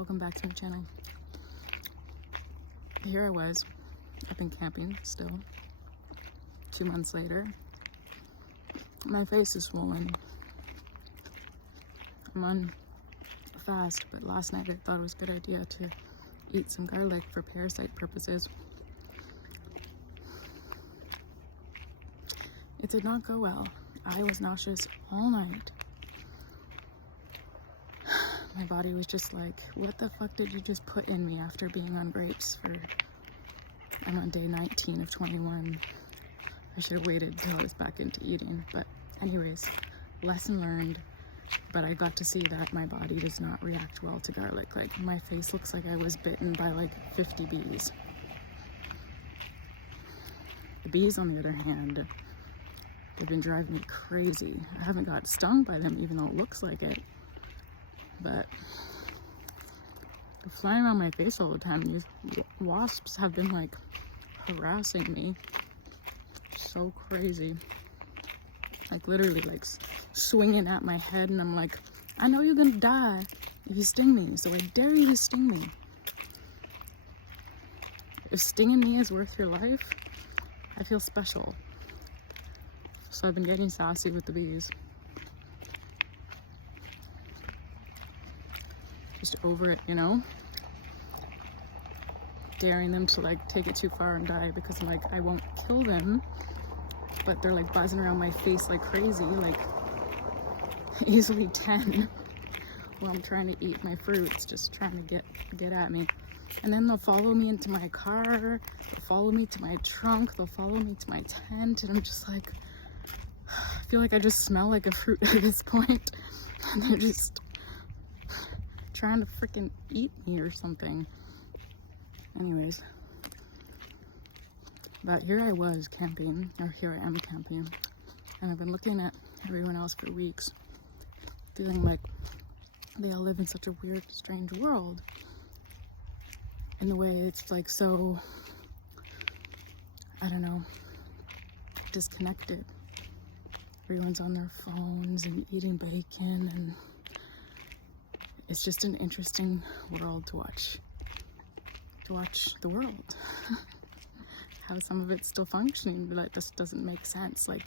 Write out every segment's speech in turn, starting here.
welcome back to my channel. Here I was, I've been camping still, 2 months later. My face is swollen. I'm on fast, but last night I thought it was a good idea to eat some garlic for parasite purposes. It did not go well. I was nauseous all night. My body was just like, what the fuck did you just put in me after being on grapes for, I'm on day 19 of 21. I should have waited till I was back into eating. But anyways, lesson learned. But I got to see that my body does not react well to garlic. Like, my face looks like I was bitten by like 50 bees. The bees, on the other hand, they've been driving me crazy. I haven't got stung by them, even though it looks like it. But they're flying around my face all the time. These wasps have been like harassing me. So crazy. Like literally like swinging at my head, and I'm like, I know you're gonna die if you sting me, so I dare you to sting me. If stinging me is worth your life, I feel special. So I've been getting sassy with the bees. Just over it, you know? Daring them to like take it too far and die, because like I won't kill them, but they're like buzzing around my face like crazy, like easily 10 while I'm trying to eat my fruits, just trying to get at me. And then they'll follow me into my car, they'll follow me to my trunk, they'll follow me to my tent, and I'm just like, I feel like I just smell like a fruit at this point, and they're just trying to freaking eat me or something. Anyways, but here I was camping, or here I am camping, and I've been looking at everyone else for weeks, feeling like they all live in such a weird, strange world, in the way it's like so, I don't know, disconnected. Everyone's on their phones and eating bacon, and it's just an interesting world to watch the world. How some of it's still functioning, but that just doesn't make sense. Like,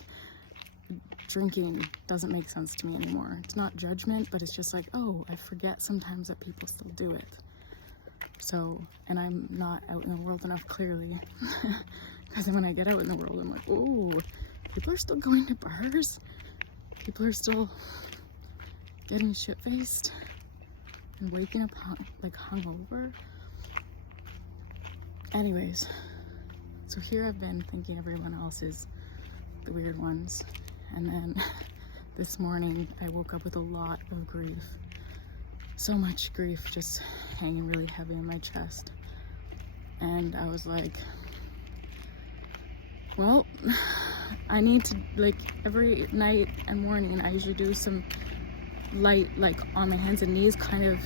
drinking doesn't make sense to me anymore. It's not judgment, but it's just like, oh, I forget sometimes that people still do it. So, and I'm not out in the world enough, clearly, because then when I get out in the world, I'm like, oh, people are still going to bars, people are still getting shit-faced and waking up like hungover. Anyways, so here I've been thinking everyone else is the weird ones, and then this morning I woke up with a lot of grief. So much grief just hanging really heavy in my chest. And I was like, well, I need to, like, every night and morning I usually do some light, like on my hands and knees, kind of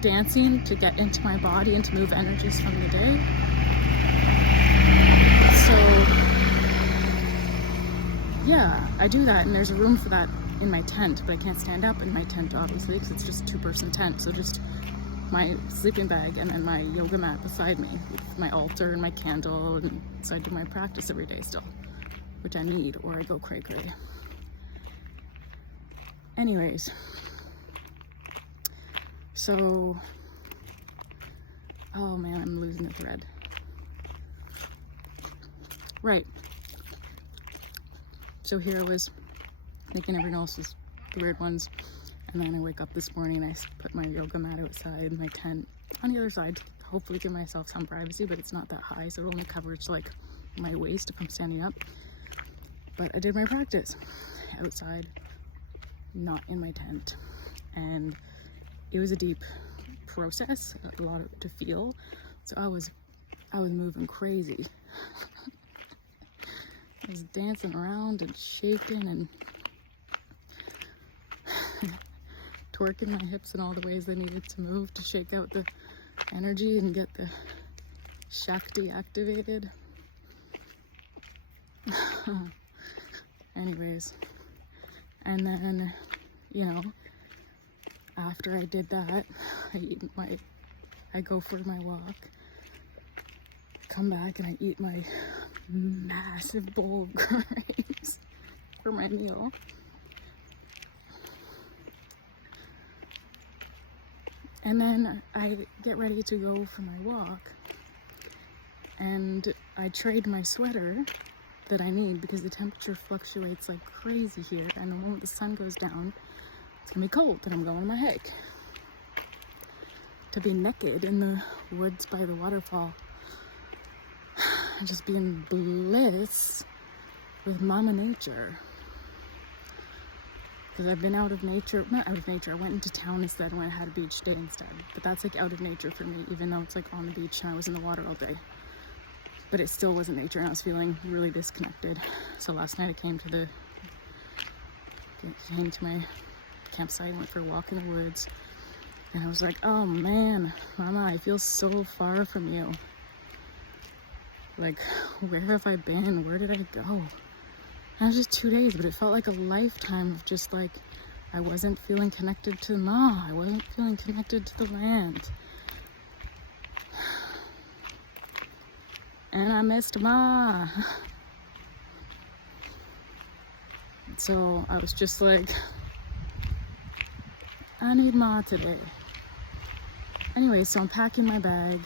dancing to get into my body and to move energies from the day. So yeah, I do that, and there's a room for that in my tent, but I can't stand up in my tent obviously because it's just a 2-person tent. So just my sleeping bag and then my yoga mat beside me with my altar and my candle, and so I do my practice every day still, which I need, or I go cray cray. Anyways, so, oh man, I'm losing the thread. Right. So here I was thinking everyone else is the weird ones, and then I wake up this morning, I put my yoga mat outside my tent on the other side, hopefully give myself some privacy, but it's not that high, so it only covers like my waist if I'm standing up. But I did my practice outside, not in my tent, and it was a deep process, a lot to feel. So I was moving crazy. I was dancing around and shaking and twerking my hips in all the ways they needed to move to shake out the energy and get the Shakti activated. Anyways, and then, you know, after I did that, I go for my walk, come back, and I eat my massive bowl of grapes for my meal. And then I get ready to go for my walk, and I trade my sweater that I need because the temperature fluctuates like crazy here, and the moment the sun goes down, it's gonna be cold and I'm going on my hike. To be naked in the woods by the waterfall and just be in bliss with Mama Nature. Because I've been out of nature, not out of nature, I went into town instead when I had a beach day instead. But that's like out of nature for me, even though it's like on the beach and I was in the water all day. But it still wasn't nature and I was feeling really disconnected. So last night I came to my campsite, went for a walk in the woods. And I was like, oh man, Mama, I feel so far from you. Like, where have I been? Where did I go? And it was just 2 days, but it felt like a lifetime of just like, I wasn't feeling connected to Ma. I wasn't feeling connected to the land. And I missed Ma. So I was just like, I need Ma today. Anyway, so I'm packing my bag.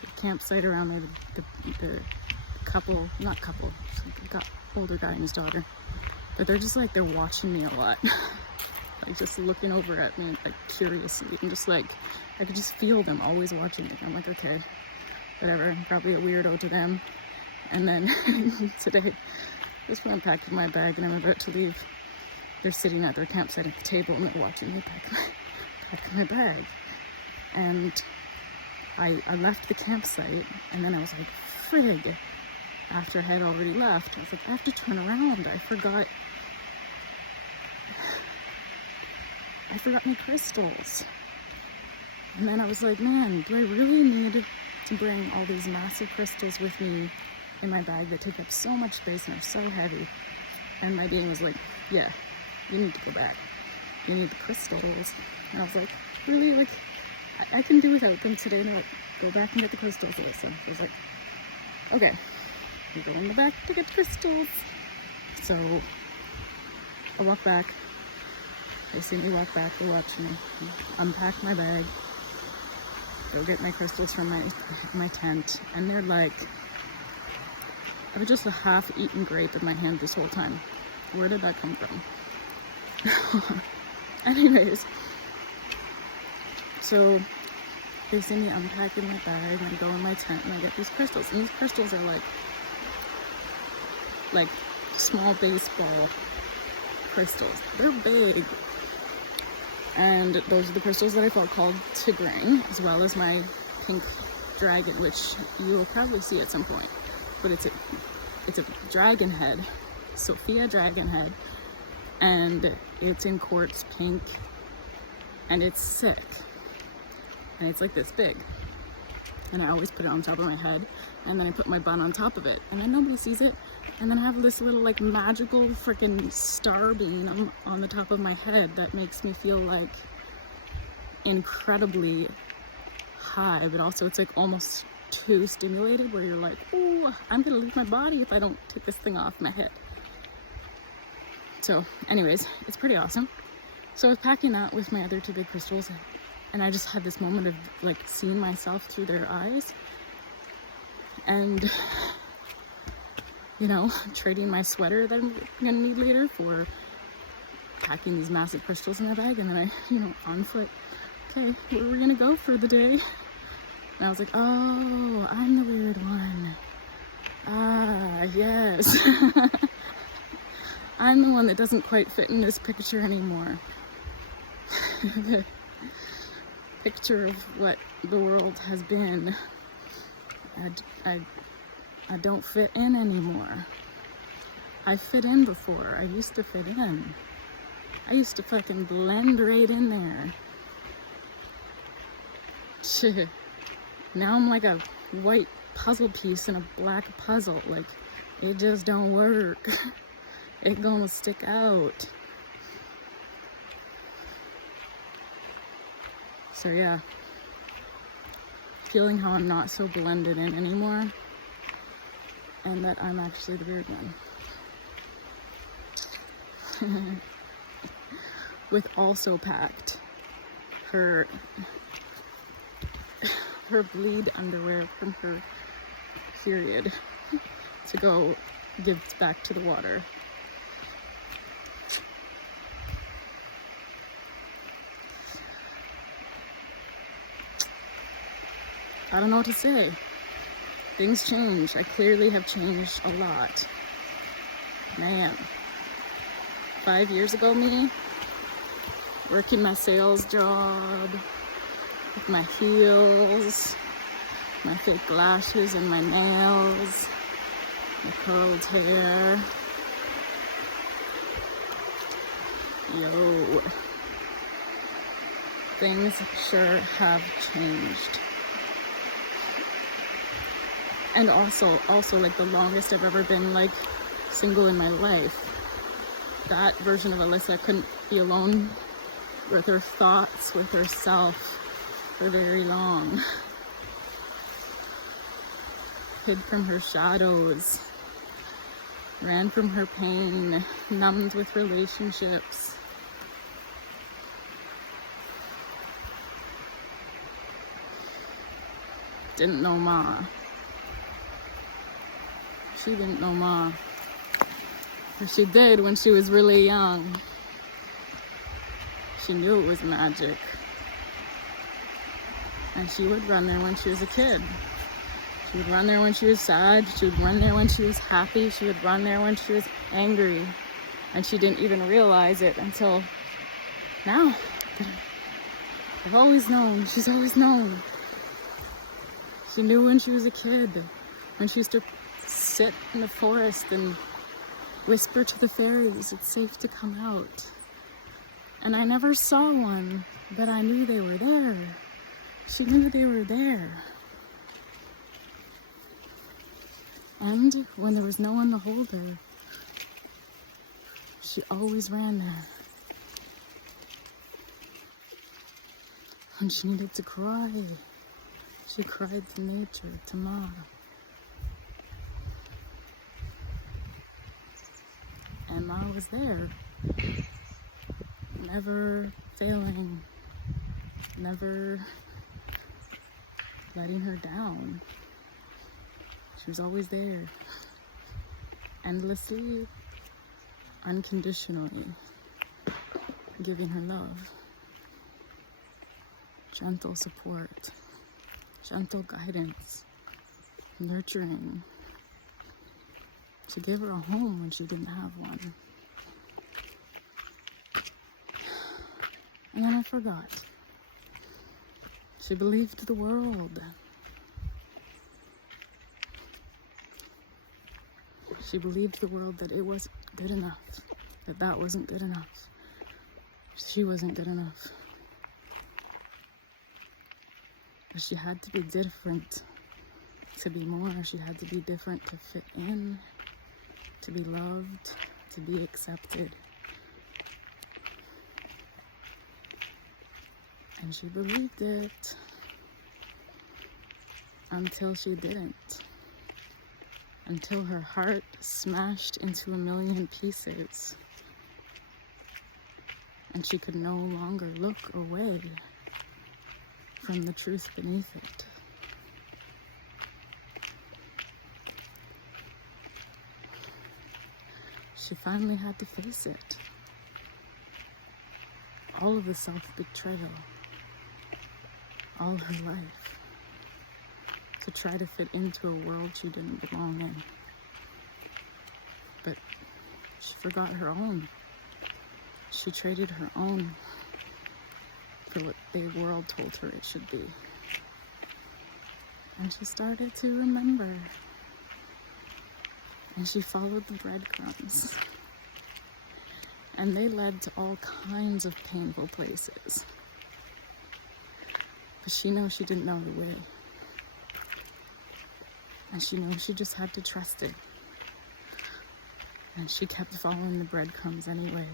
The campsite around me, the couple, not couple, got older guy and his daughter. But they're just like, they're watching me a lot. Like just looking over at me like curiously and just like, I could just feel them always watching me. I'm like, okay, whatever, I'm probably a weirdo to them. And then today, just when I'm packing my bag and I'm about to leave, they're sitting at their campsite at the table and they're watching me pack my bag. And I left the campsite and then I was like, frig. After I had already left, I was like, I have to turn around. I forgot my crystals. And then I was like, man, do I really need to bring all these massive crystals with me in my bag that take up so much space and are so heavy? And my being was like, yeah, you need to go back. You need the crystals. And I was like, really? Like, I can do without them today. No, go back and get the crystals, Alyssa. I was like, okay, we go in the back to get crystals. So I walk back. They see me walk back. They're watching me. Unpack my bag. Go get my crystals from my tent. And they're like, I have just a half-eaten grape in my hand this whole time. Where did that come from? Anyways, so they see me unpacking my bag and I go in my tent and I get these crystals. And these crystals are like small baseball crystals. They're big. And those are the crystals that I felt called to bring, as well as my pink dragon, which you will probably see at some point. But it's a dragon head, Sophia dragon head, and it's in quartz pink, and it's sick. And it's like this big. And I always put it on top of my head, and then I put my bun on top of it, and then nobody sees it. And then I have this little like magical freaking star beam on the top of my head that makes me feel like incredibly high, but also it's like almost too stimulated where you're like, oh, I'm gonna leave my body if I don't take this thing off my head. So anyways, it's pretty awesome. So I was packing that with my other two big crystals, and I just had this moment of like seeing myself through their eyes and, you know, trading my sweater that I'm gonna need later for packing these massive crystals in my bag. And then I, you know, on foot, okay, where are we gonna go for the day? And I was like, oh, I'm the weird one. Ah, yes. I'm the one that doesn't quite fit in this picture anymore. The picture of what the world has been. I don't fit in anymore. I fit in before. I used to fit in. I used to fucking blend right in there. Shit. Now I'm like a white puzzle piece in a black puzzle. Like, it just don't work. It gonna stick out. So yeah, feeling how I'm not so blended in anymore, and that I'm actually the weird one. With also packed her bleed underwear from her period to go give back to the water. I don't know what to say. Things change. I clearly have changed a lot. Man. 5 years ago, me, working my sales job, with my heels, my fake lashes and my nails, my curled hair. Yo. Things sure have changed. And also like the longest I've ever been like single in my life. That version of Alyssa couldn't be alone with her thoughts, with herself for very long. Hid from her shadows, ran from her pain, numbed with relationships. Didn't know Ma. She didn't know Ma. Or she did when she was really young. She knew it was magic. And she would run there when she was a kid. She would run there when she was sad. She would run there when she was happy. She would run there when she was angry. And she didn't even realize it until now. I've always known. She's always known. She knew when she was a kid. When she used to sit in the forest and whisper to the fairies, it's safe to come out. And I never saw one, but I knew they were there. She knew they were there. And when there was no one to hold her, she always ran there. When she needed to cry, she cried to nature, to Ma. And Ma was there, never failing, never letting her down. She was always there, endlessly, unconditionally, giving her love, gentle support, gentle guidance, nurturing. She gave her a home when she didn't have one. And then I forgot. She believed the world. She believed the world that it wasn't good enough, that wasn't good enough. She wasn't good enough. That she had to be different to be more. She had to be different to fit in, to be loved, to be accepted. And she believed it until she didn't. Until her heart smashed into a million pieces and she could no longer look away from the truth beneath it. She finally had to face it. All of the self-betrayal, all her life, to try to fit into a world she didn't belong in. But she forgot her own. She traded her own for what the world told her it should be. And she started to remember. And she followed the breadcrumbs. And they led to all kinds of painful places. But she knows she didn't know the way. And she knows she just had to trust it. And she kept following the breadcrumbs anyway.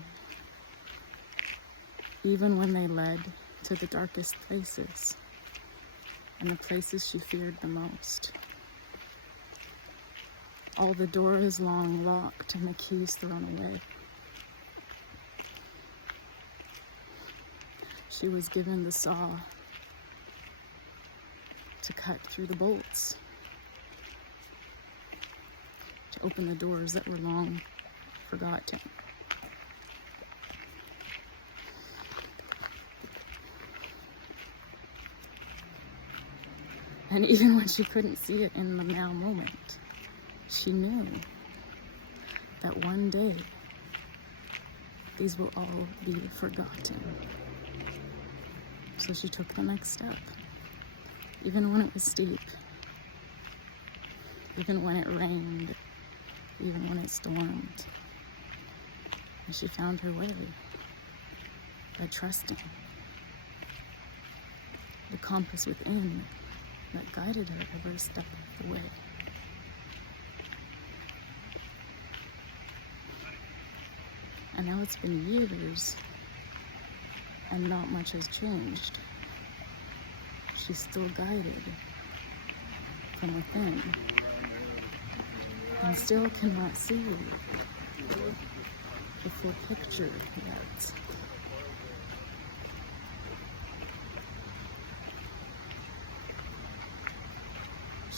Even when they led to the darkest places and the places she feared the most. All the doors long locked and the keys thrown away. She was given the saw to cut through the bolts, to open the doors that were long forgotten. And even when she couldn't see it in the now moment, she knew that one day these will all be forgotten. So she took the next step, even when it was steep, even when it rained, even when it stormed. And she found her way by trusting the compass within that guided her every step of the way. And now it's been years and not much has changed. She's still guided from within and still cannot see the full picture yet.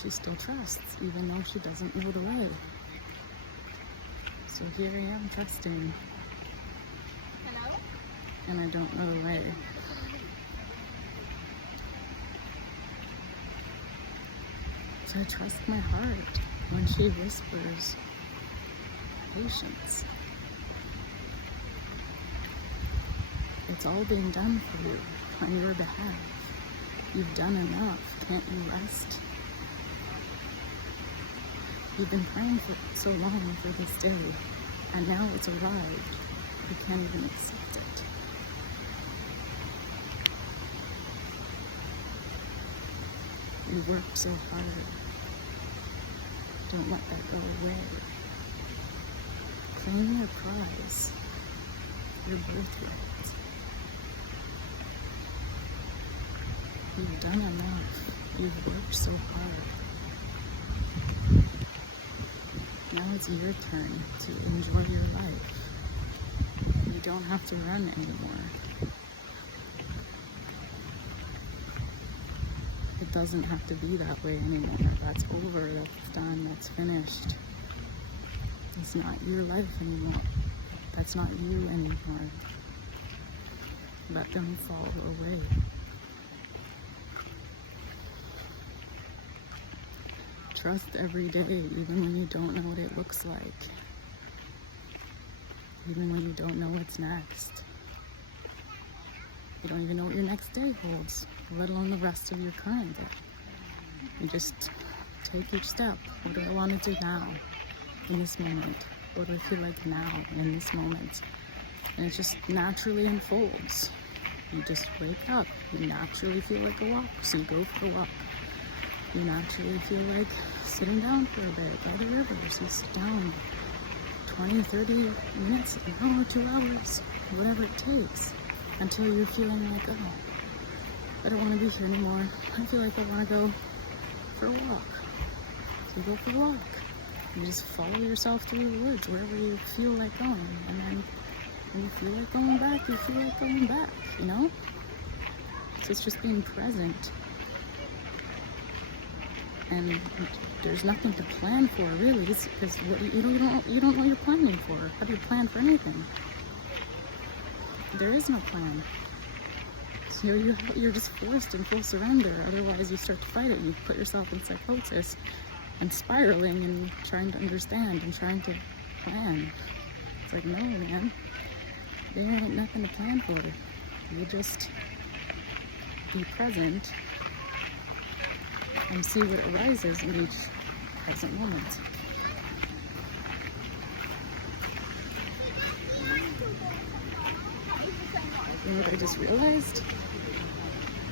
She still trusts, even though she doesn't know the way. So here I am trusting. Hello? And I don't know the way. So I trust my heart when she whispers patience. It's all being done for you on your behalf. You've done enough. Can't you rest? You've been praying for so long for this day, and now it's arrived. You can't even accept it. You worked so hard. Don't let that go away. Claim your prize, your birthright. You've done enough. You've worked so hard. Now it's your turn to enjoy your life. You don't have to run anymore. It doesn't have to be that way anymore. That's over, that's done, that's finished. It's not your life anymore. That's not you anymore. Let them fall away. Trust every day, even when you don't know what it looks like. Even when you don't know what's next. You don't even know what your next day holds, let alone the rest of your current day. You just take each step. What do I want to do now, in this moment? What do I feel like now, in this moment? And it just naturally unfolds. You just wake up. You naturally feel like a walk, so you go for a walk. You naturally feel like sitting down for a bit by the river, so you sit down 20, 30 minutes, an hour, 2 hours, whatever it takes, until you're feeling like, oh, I don't want to be here anymore. I feel like I want to go for a walk. So you go for a walk. You just follow yourself through the woods, wherever you feel like going. And then when you feel like going back, you feel like going back, you know? So it's just being present. And there's nothing to plan for, really, because you don't know what you're planning for. How do you plan for anything? There is no plan. So you're just forced in full surrender. Otherwise, you start to fight it. You put yourself in psychosis and spiraling and trying to understand and trying to plan. It's like, no, man, there ain't nothing to plan for. You just be present and see what arises in each present moment. You know what I just realized?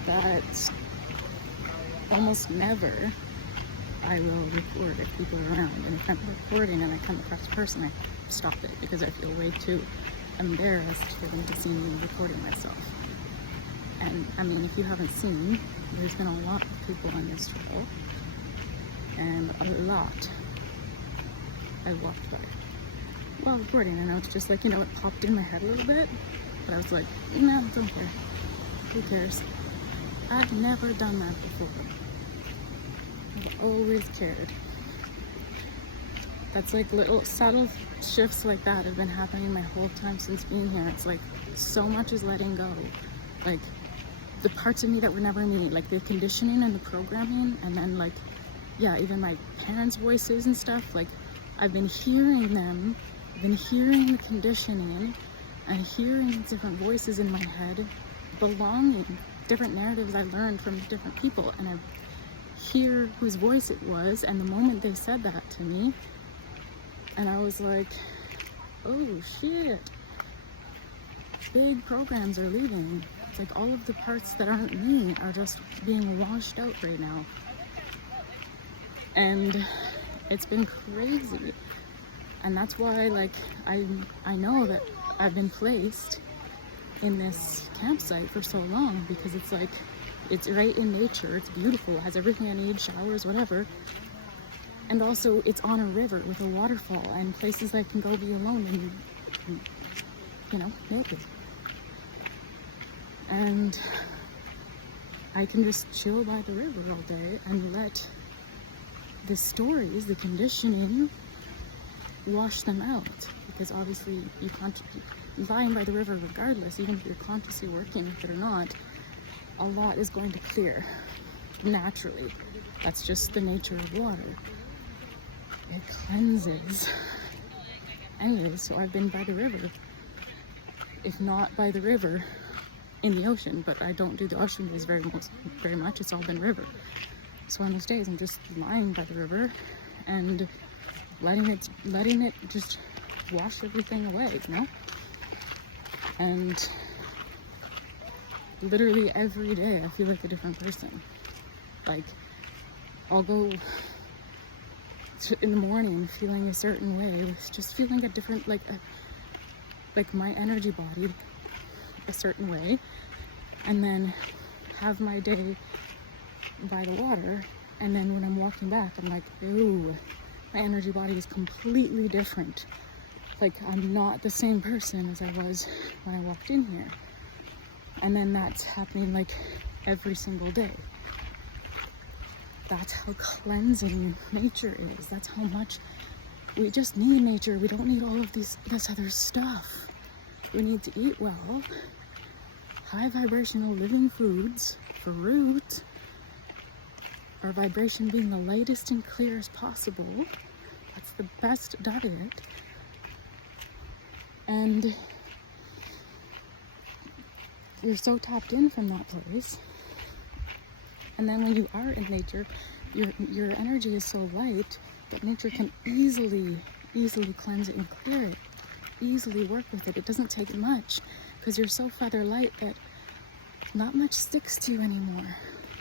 That almost never I will record if people are around. And if I'm recording and I come across a person, I stop it because I feel way too embarrassed for them to see me recording myself. And I mean, if you haven't seen, there's been a lot of people on this trail, and a lot I walked by while recording. I know it's just like, you know, it popped in my head a little bit, but I was like, nah, don't care. Who cares? I've never done that before. I've always cared. That's like little subtle shifts like that have been happening my whole time since being here. It's like so much is letting go. Like the parts of me that were never me, like the conditioning and the programming, and then like, yeah, even my parents' voices and stuff, like I've been hearing them, I've been hearing the conditioning and hearing different voices in my head, belonging, different narratives I learned from different people, and I hear whose voice it was, and the moment they said that to me, and I was like, oh shit, big programs are leaving. It's like all of the parts that aren't me are just being washed out right now. And it's been crazy. And that's why, like, I know that I've been placed in this campsite for so long, because it's like, it's right in nature, it's beautiful, it has everything I need, showers, whatever. And also it's on a river with a waterfall and places I can go be alone and, you know, naked. And I can just chill by the river all day and let the stories, the conditioning, wash them out. Because obviously you can't, lying by the river regardless, even if you're consciously working with it or not, a lot is going to clear naturally. That's just the nature of water. It cleanses. Anyways, so I've been by the river. If not by the river, in the ocean, but I don't do the ocean days very much. It's all been river. So on those days, I'm just lying by the river and letting it just wash everything away, you know? And literally every day, I feel like a different person. Like, I'll go in the morning feeling a certain way, just feeling a different, like my energy body a certain way, and then have my day by the water, and then when I'm walking back, I'm like, ooh, my energy body is completely different. Like, I'm not the same person as I was when I walked in here. And then that's happening like every single day. That's how cleansing nature is. That's how much we just need nature. We don't need all of this other stuff. We need to eat well, high vibrational living foods, fruit, our vibration being the lightest and clearest possible. That's the best diet. And you're so tapped in from that place. And then when you are in nature, your energy is so light that nature can easily cleanse it and clear it, easily work with it. It doesn't take much, because you're so feather light that not much sticks to you anymore.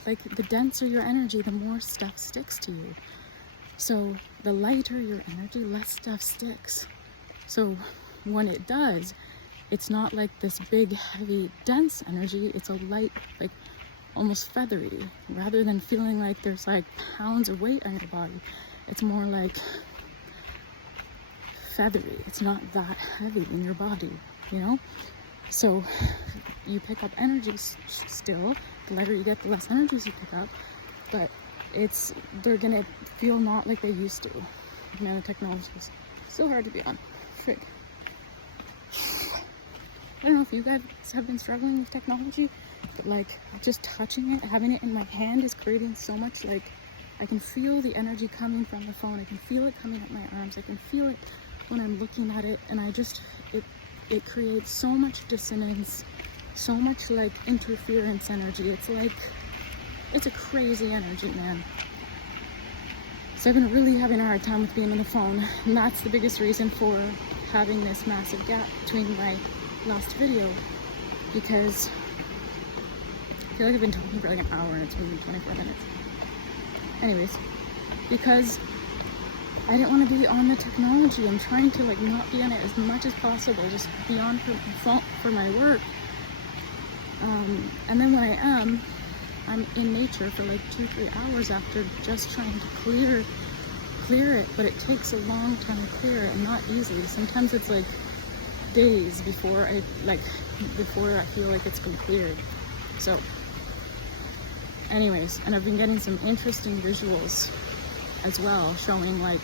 Like, the denser your energy, the more stuff sticks to you. So the lighter your energy, less stuff sticks. So when it does, it's not like this big, heavy, dense energy. It's a light, like almost feathery, rather than feeling like there's like pounds of weight on your body. It's more like feathery. It's not that heavy in your body, you know? So you pick up energy still. The lighter you get, the less energies you pick up, but they're gonna feel not like they used to. Nanotechnology is so hard to be on. Frig. I don't know if you guys have been struggling with technology, but like just touching it, having it in my hand is creating so much, like I can feel the energy coming from the phone. I can feel it coming up my arms. I can feel it when I'm looking at it, and it creates so much dissonance, so much like interference energy. It's a crazy energy, man. So I've been really having a hard time with being on the phone, and that's the biggest reason for having this massive gap between my last video, because I feel like I've been talking for like an hour and it's been 24 minutes. Anyways, because I didn't want to be on the technology. I'm trying to like not be on it as much as possible, just be on for my work. And then when I'm in nature for like 2-3 hours after just trying to clear it, but it takes a long time to clear it and not easily. Sometimes it's like days before I feel like it's been cleared. So anyways, and I've been getting some interesting visuals as well, showing like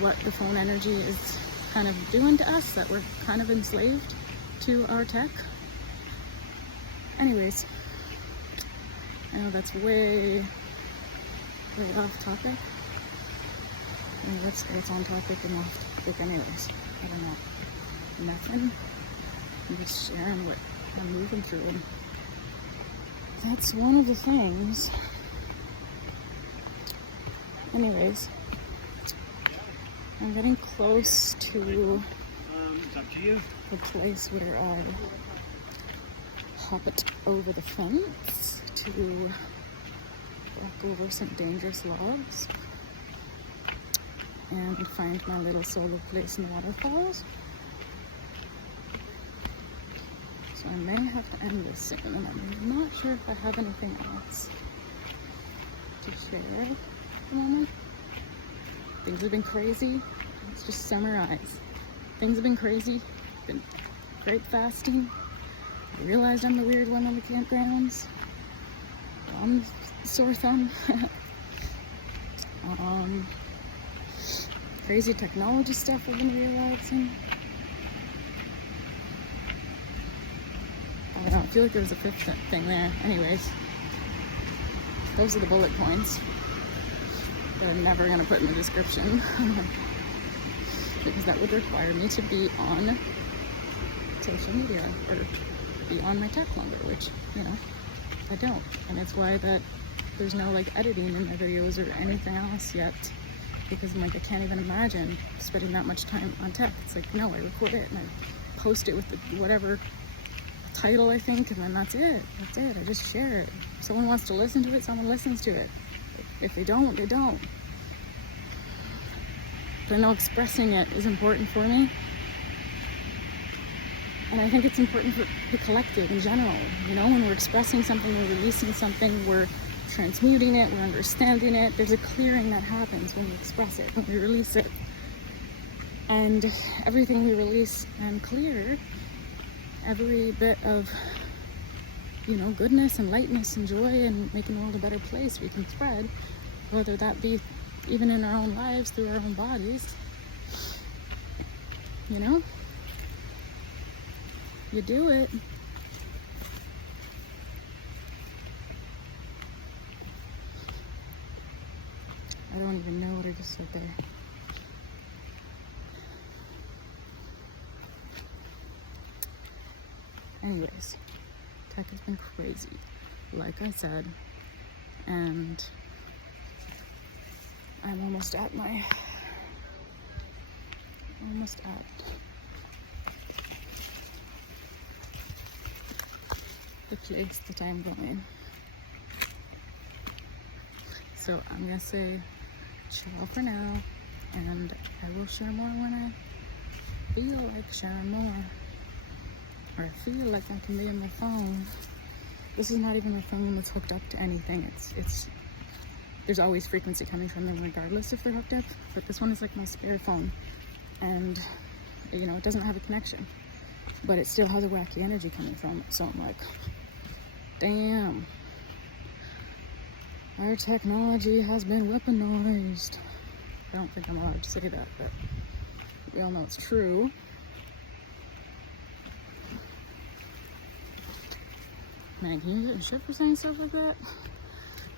what the phone energy is kind of doing to us, that we're kind of enslaved to our tech. Anyways, I know that's way off topic. Maybe what's on topic and off topic anyways. I don't know. Nothing. I'm just sharing what I'm moving through, and that's one of the things. Anyways, I'm getting close to the place where I hopped over the fence to walk over some dangerous logs and find my little solo place in the waterfalls. So I may have to end this soon, and I'm not sure if I have anything else to share at the moment. Things have been crazy. Let's just summarize. Things have been crazy. Been great fasting. I realized I'm the weird one on the campgrounds. I'm sore thumb. Crazy technology stuff I've been realizing. I don't know, I feel like there was a fifth thing there. Anyways, those are the bullet points that I'm never going to put in the description because that would require me to be on social media or be on my tech longer, which, you know, I don't. And it's why that there's no like editing in my videos or anything else yet, because I'm like, I can't even imagine spending that much time on tech. It's like, no, I record it and I post it with the whatever title I think, and then that's it. I just share it. If someone wants to listen to it, someone listens to it. If they don't, they don't. But I know expressing it is important for me. And I think it's important for the collective in general. You know, when we're expressing something, we're releasing something, we're transmuting it, we're understanding it. There's a clearing that happens when we express it, when we release it. And everything we release and clear, every bit of, you know, goodness and lightness and joy and making the world a better place we can spread, whether that be even in our own lives, through our own bodies, you know? You do it. I don't even know what I just said there. Anyways, tech has been crazy, like I said, and I'm almost at the place that I'm going. So I'm gonna say ciao for now, and I will share more when I feel like sharing more, or I feel like I can be on my phone. This is not even my phone that's hooked up to anything. It's there's always frequency coming from them regardless if they're hooked up, but this one is like my spare phone, and you know, it doesn't have a connection, but it still has a wacky energy coming from it. So I'm like, damn, our technology has been weaponized. I don't think I'm allowed to say that, but we all know it's true. Man, can you get in shit for saying stuff like that?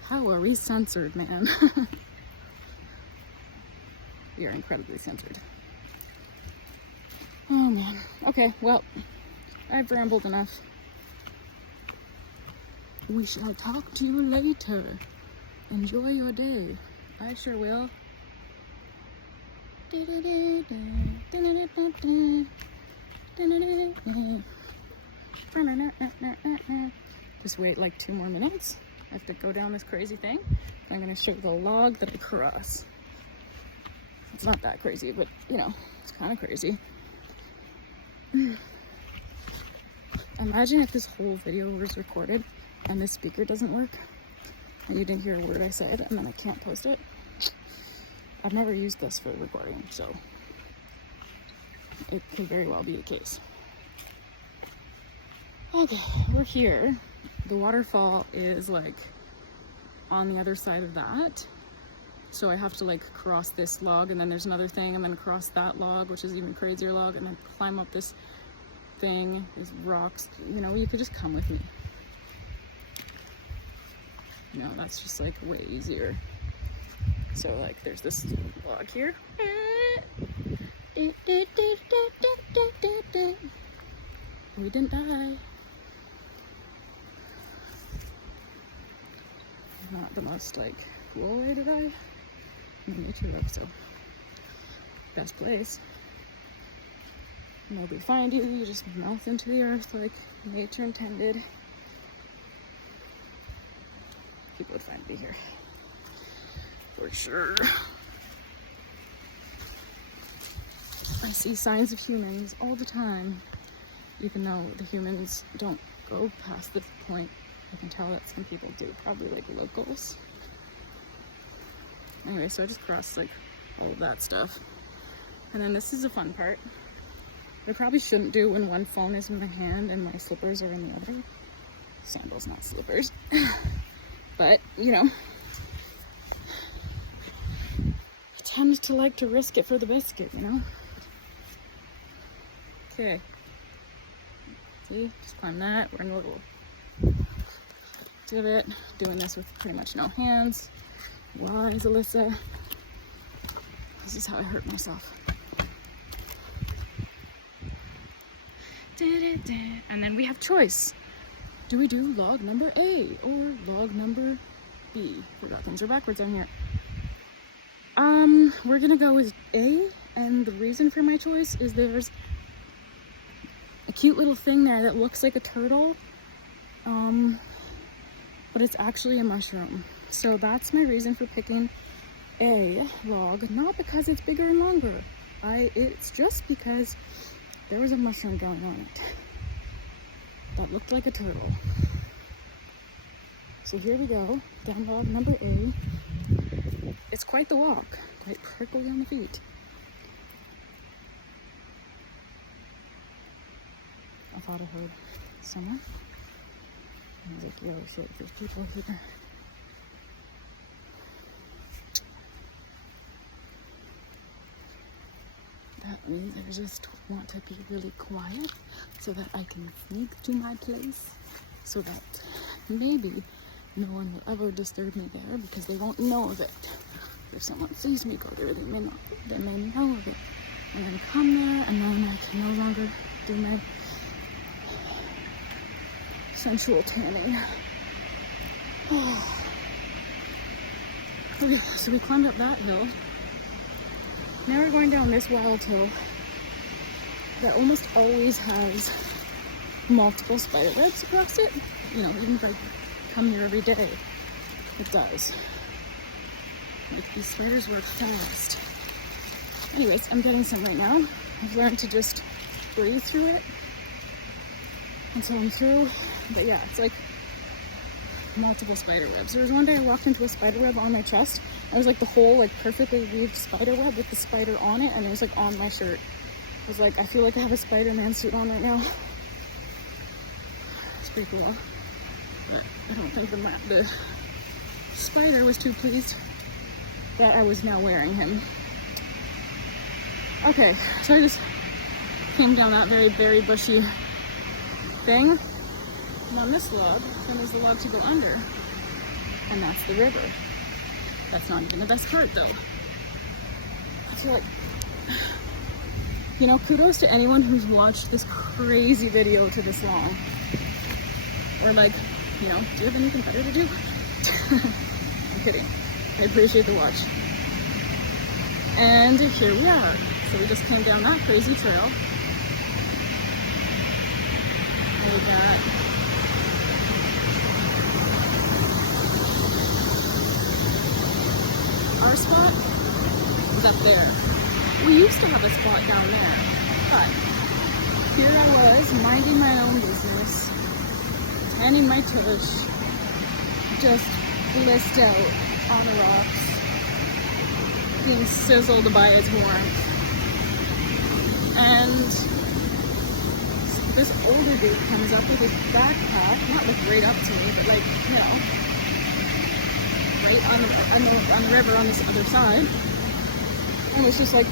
How are we censored, man? We are incredibly censored. Oh man. Okay, well, I've rambled enough. We shall talk to you later. Enjoy your day. I sure will. Just wait like 2 more minutes. I have to go down this crazy thing. I'm gonna show the log that I cross. It's not that crazy, but you know, it's kind of crazy. Imagine if this whole video was recorded and this speaker doesn't work and you didn't hear a word I said and then I can't post it. I've never used this for recording, so it could very well be the case. Okay, we're here. The waterfall is like on the other side of that. So I have to like cross this log, and then there's another thing, and then cross that log, which is even crazier log, and then climb up this thing, these rocks. You know, you could just come with me. You know, that's just like way easier. So like there's this log here. We didn't die. Not the most like cool way to die. Nature though, so best place. Nobody find you, you just melt into the earth like nature intended. People would find me here. For sure. I see signs of humans all the time, even though the humans don't go past this point. I can tell that some people do, probably like locals. Anyway, so I just crossed like all of that stuff. And then this is the fun part. I probably shouldn't do when one phone is in my hand and my slippers are in the other. Sandals, not slippers. But, you know, I tend to like to risk it for the biscuit, you know? Okay. See, just climb that. We're in a little divot. Doing this with pretty much no hands. Wise, Alyssa. This is how I hurt myself. And then we have choice. Do we do log number A or log number B? Forgot things are backwards on here. We're gonna go with A, and the reason for my choice is there's a cute little thing there that looks like a turtle, but it's actually a mushroom. So that's my reason for picking A log, not because it's bigger and longer. It's just because there was a mushroom going on it that looked like a turtle. So here we go, down log number A. It's quite the walk, quite prickly on the feet. I thought I heard someone. I was like, yo, shit, there's people here. That means I just want to be really quiet so that I can sneak to my place, so that maybe no one will ever disturb me there because they won't know of it. If someone sees me go there, they may know of it. I'm gonna come there, and then I can no longer do my sensual tanning. Okay, so we climbed up that hill. Now we're going down this wild hill that almost always has multiple spider webs across it. You know, even if I come here every day, it does. These spiders work fast. Anyways, I'm getting some right now. I've learned to just breathe through it until I'm through. But yeah, it's like multiple spider webs. There was one day I walked into a spider web on my chest. It was like the whole like perfectly weaved spider web with the spider on it, and it was like on my shirt. I was like, I feel like I have a Spider-Man suit on right now. It's pretty cool. But I don't think the spider was too pleased that I was now wearing him. Okay, so I just came down that very berry bushy thing. And on this log, then there's the log to go under. And that's the river. That's not even the best part though. I feel like, you know, kudos to anyone who's watched this crazy video to this long. Or like, you know, do you have anything better to do? I'm kidding. I appreciate the watch. And here we are. So we just came down that crazy trail. We got our spot was up there. We used to have a spot down there, but here I was, minding my own business, tanning my tush, just blissed out on the rocks, being sizzled by its warmth. And this older dude comes up with his backpack, not like right up to me, but like, you know, right on the river on this other side. And it's just like,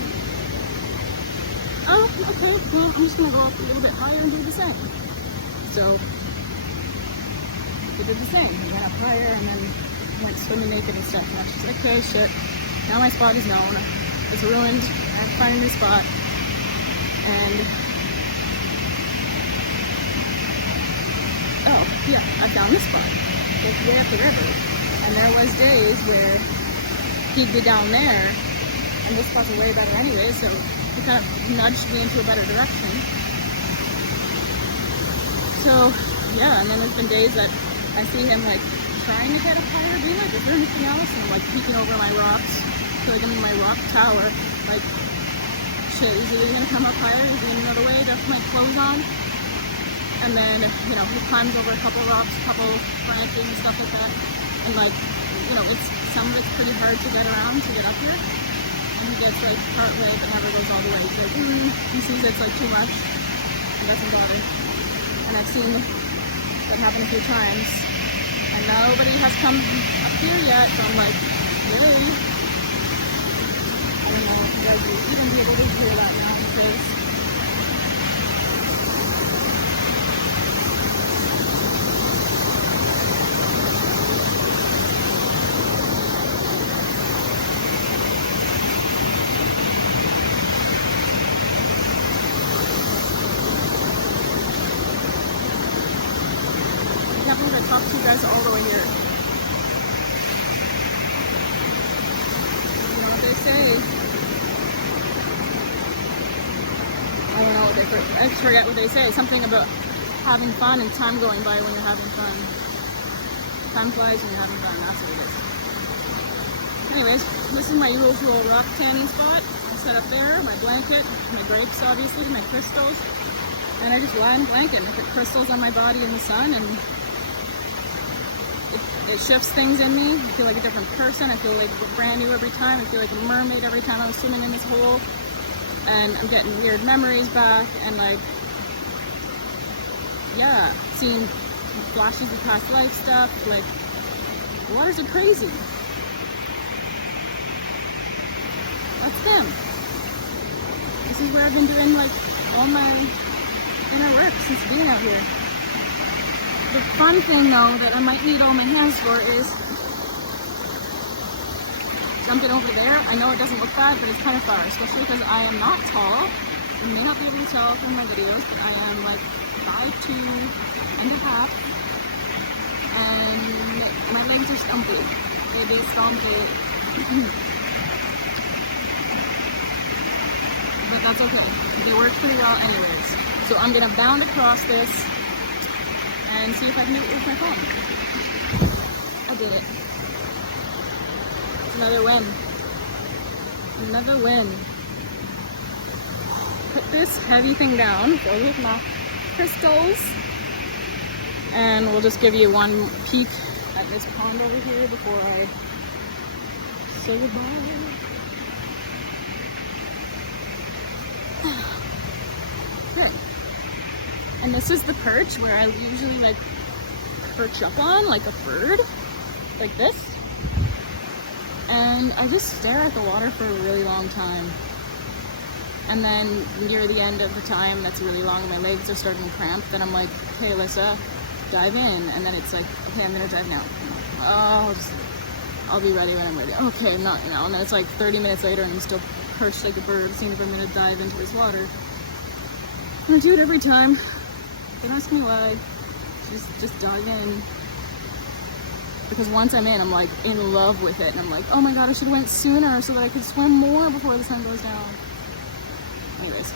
oh, okay, well, I'm just gonna go up a little bit higher and do the same. So, we did the same. We went up higher and then went swimming naked and stuff. And I was just like, okay, shit, now my spot is known. It's ruined. I have to find a new spot. And, oh, yeah, I found this spot. It's way up the river. And there was days where he'd be down there, and this spot's way better anyway, so he kind of nudged me into a better direction. So, yeah, and then there's been days that I see him, like, trying to get up higher, being like, is there anything else? And I'm, like, peeking over my rocks. I feel like I'm in my rock tower, like, shit, is he gonna come up higher? Is he gonna know the way to put my clothes on? And then, you know, he climbs over a couple rocks, a couple branches and stuff like that. And like, you know, some of it's pretty hard to get around to get up here. And he gets like part way, but never goes all the way. He's like, he sees it's like too much and doesn't bother. And I've seen that happen a few times. And nobody has come up here yet, so I'm like, yay. I don't know if you guys will even be able to hear that now because I talk to you guys all the way here. You know what they say? I don't know what they I forget what they say. Something about having fun and time going by when you're having fun. Time flies when you're having fun. That's what it is. Anyways, this is my usual rock tanning spot. I set up there, my blanket, my grapes obviously, my crystals. And I just lie in a blanket and put crystals on my body in the sun, and it shifts things in me. I feel like a different person. I feel like brand new every time. I feel like a mermaid every time I'm swimming in this hole. And I'm getting weird memories back and like, yeah, seeing flashes of past life stuff. Like, the waters are crazy. That's them. This is where I've been doing like all my inner work since being out here. The fun thing though that I might need all my hands for is jumping over there. I know it doesn't look bad, but it's kind of far, especially because I am not tall. You may not be able to tell from my videos, but I am like 5'2" and a half, and my legs are stumpy. They stumpy. But that's okay. They work pretty well anyways. So I'm gonna bound across this and see if I can do it with my phone. I did it. Another win. Another win. Put this heavy thing down, filled with my crystals, and we'll just give you one peek at this pond over here before I say goodbye. Good. And this is the perch where I usually like perch up on like a bird, like this. And I just stare at the water for a really long time. And then near the end of the time that's really long and my legs are starting to cramp, then I'm like, okay, Alyssa, dive in. And then it's like, okay, I'm gonna dive now. Oh, I'll be ready when I'm ready. Okay, I'm not now. And then it's like 30 minutes later and I'm still perched like a bird, seeing if I'm gonna dive into this water. And I do it every time. Don't ask me why. Just dive in. Because once I'm in, I'm like in love with it. And I'm like, oh my god, I should have went sooner so that I could swim more before the sun goes down. Anyways.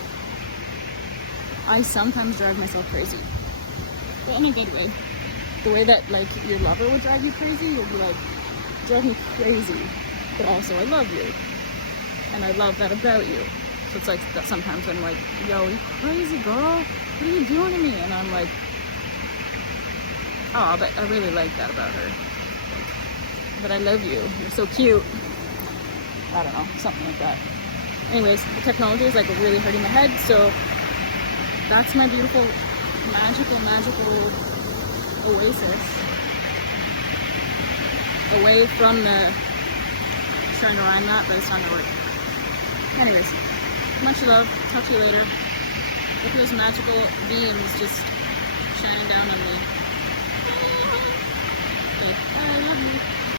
I sometimes drive myself crazy. But in a good way. The way that like your lover would drive you crazy, you'll be like, drive me crazy. But also I love you. And I love that about you. So it's like that sometimes I'm like, yo, you crazy girl, what are you doing to me? And I'm like, oh, but I really like that about her. But I love you, you're so cute. I don't know, something like that. Anyways, the technology is like really hurting my head, so that's my beautiful, magical oasis. Away from the, I'm trying to rhyme that, but it's not gonna work. Anyways, much love, talk to you later. Look at those magical beams just shining down on me. Okay, I love you.